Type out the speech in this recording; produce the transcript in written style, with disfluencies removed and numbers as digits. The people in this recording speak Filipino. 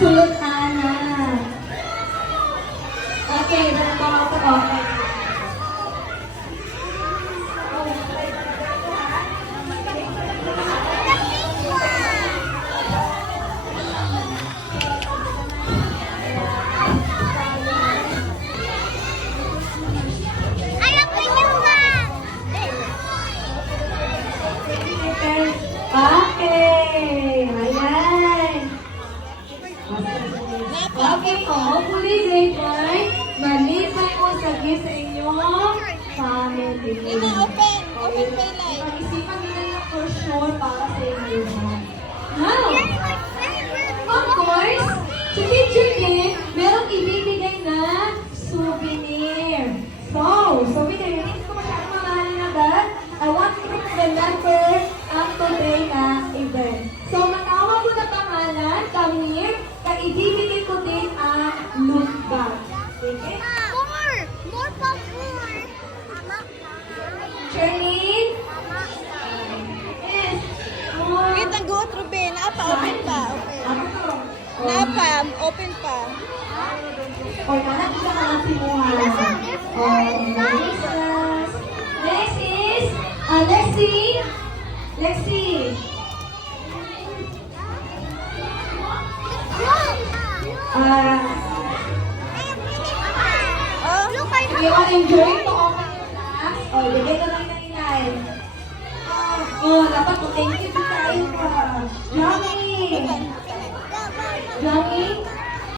Sulot Ana. Okay, okay. Okay, ayan. Okay po, hopefully grade 9, malipay po sa gift sa inyong family. Open may light. Pag-isipan nila na for sure para sa inyo. Now, of course, si Teacher Nick, merong ibibigay na souvenir. So, souvenir, hindi ko masyadong mamahalin na ba? I want you to remember ang today na event. So, matawag ko na pangalan, come here, ibibigay ko din ang look bag. Okay? More popcorn. Charlene? Yes. More. Wait, ang go through Ben. Apa, open pa. Ano to? Napa, open pa. O, nakakita ka lang si Mohan. Next is, Lexi. If you are enjoying to open your class, bigay ka lang ng inay. Dapat thank you tayo pa. Johnny!